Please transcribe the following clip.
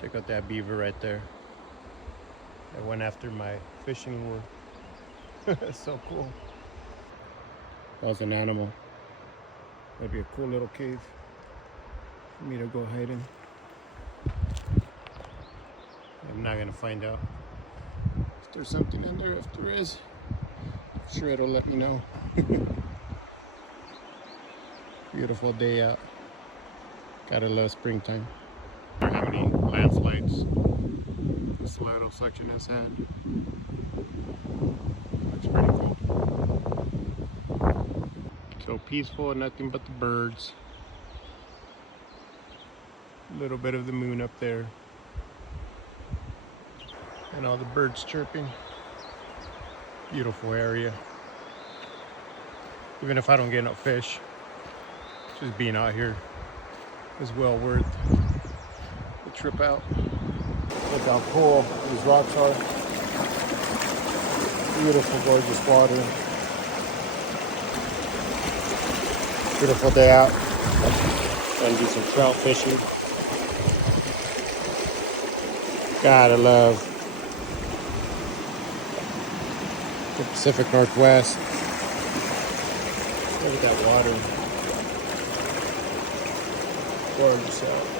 Check out that beaver right there. I went after my fishing lure. It's so cool. That was an animal. That'd be a cool little cave for me to go hide in. I'm not gonna find out if there's something in there. If there is, I'm sure it'll let me know. Beautiful day out. Gotta love springtime. How many landslides this little section has had. Looks pretty cool. So peaceful, nothing but the birds. A little bit of the moon up there. And all the birds chirping. Beautiful area. Even if I don't get no fish, just being out here is well worth the trip out. Look how cool these rocks are. Beautiful, gorgeous water. Beautiful day out. Gonna do some trout fishing. Gotta love the Pacific Northwest. Look at that water. Gorgeous out.